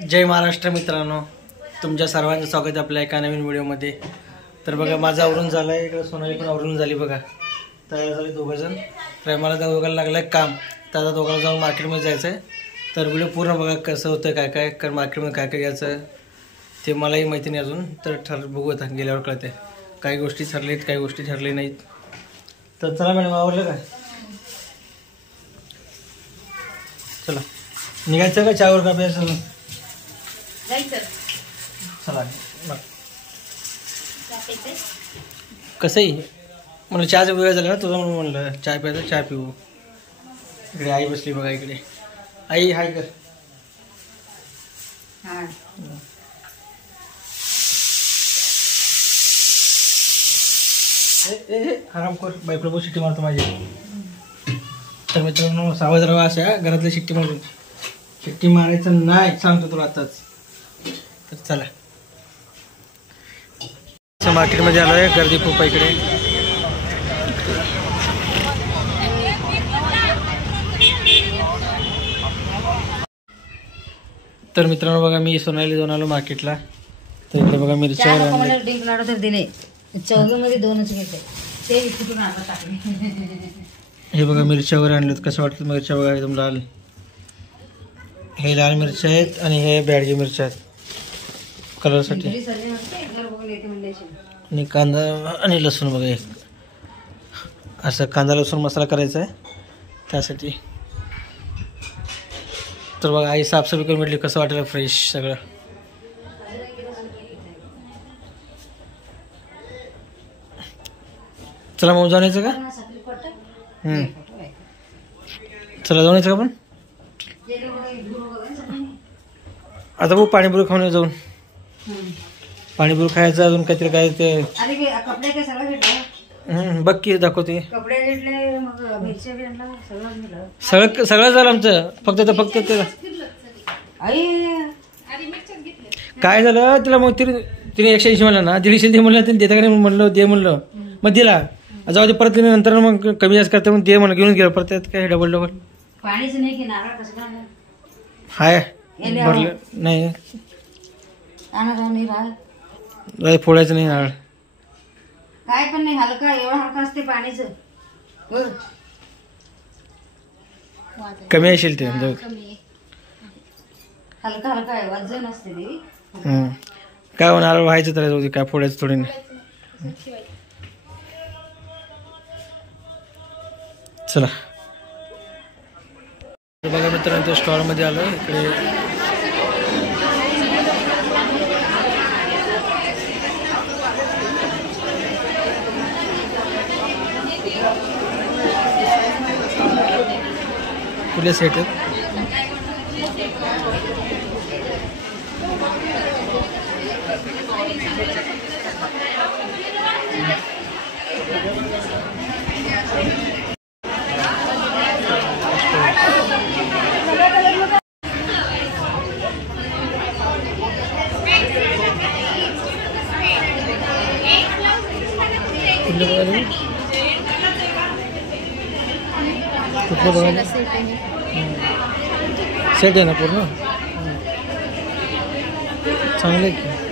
जय महाराष्ट्र मित्रांनो, तुमच्या सर्वांचं स्वागत आहे आपल्या एका नवीन व्हिडिओमध्ये। तर बघा माझं आवरून झालं आहे, इकडे सोनाली पण आवरून झाली बघा, तयार झाले दोघंजण। तर मला दोघांना लागलं आहे काम, तर आता दोघांना जाऊन मार्केटमध्ये जायचं आहे। तर व्हिडिओ पूर्ण बघा कसं होतं, काय काय कर मार्केटमध्ये काय काय घ्यायचं ते मलाही माहिती नाही अजून, तर बघू आता गेल्यावर कळते। काही गोष्टी ठरलेत, काही गोष्टी ठरले नाहीत। तर चला मॅडम, आवडलं काय? चला निघायचं का चहावर का प्यायचं? चला कसंही म्हणलं चहाचा वेळ झाला ना तुझं, म्हणून म्हणलं चहा प्यायचं, चहा पिऊ। इकडे आई बसली बघा, इकडे आई हाय कर। आराम कर, बायकोला शिट्टी मारतो माझी। तर मित्रांनो सावध राहा, अशा घरातल्या शिट्टी मारून, शिट्टी मारायचं नाही सांगतो तुला आताच। तर चला मार्केटमध्ये आलो आहे, गर्दी खूप आहे इकडे। तर मित्रांनो बघा, मी सोनाली जाऊन आलो मार्केटला। तर इकडे बघा मिरच्या दिले, चौघमध्ये दोनच घेतले, हे बघा मिरच्या वगैरे आणलेत। कसं वाटतं मिरच्या बघा, एकदम लाल, हे लाल मिरच्या आहेत आणि हे बॅडगी मिरच्या आहेत कलरसाठी। आणि कांदा आणि लसूण बघा, एक असं कांदा लसूण मसाला करायचा आहे त्यासाठी। तर बघा आई साफसफाई करून भेटली, कसं वाटेल फ्रेश सगळं। चला मग जाऊन यायचं का? चला जाऊन यायचं का आपण आता? बघू पाणीपुरी खाऊन जाऊन, पाणीपुरी खायचं, अजून काहीतरी काय ते बघ की दाखवते। सगळं झालं आमचं, फक्त ते काय झालं तिला, मग तिने 180 म्हणलं ना, 150 दे म्हणलं, देता का नाही म्हणलं, दे म्हणलं, मग दिला। जाऊ दे परत, नंतर मग कमी जास्त करते, मग दे म्हणलं, घेऊन गेलो परत। काय डबल पाणीच नाही हाय भरलं नाही, फोडायचं नाही नारळ, काय पण नाही, हलका एवढं हलका असते पाणीच, कमी असेल ते हलका हलका आहे, वजन असते ते। काय हो, नारळ व्हायचं तर जाऊ दे, काय फोडायचं थोडी नाही। चला बघा मित्रांनो, स्टॉल मध्ये आलो इकडे। कुठले सेट आहेत? कुठलं बघायला सेट आहे ना पूर्ण, चांगलं आहे की।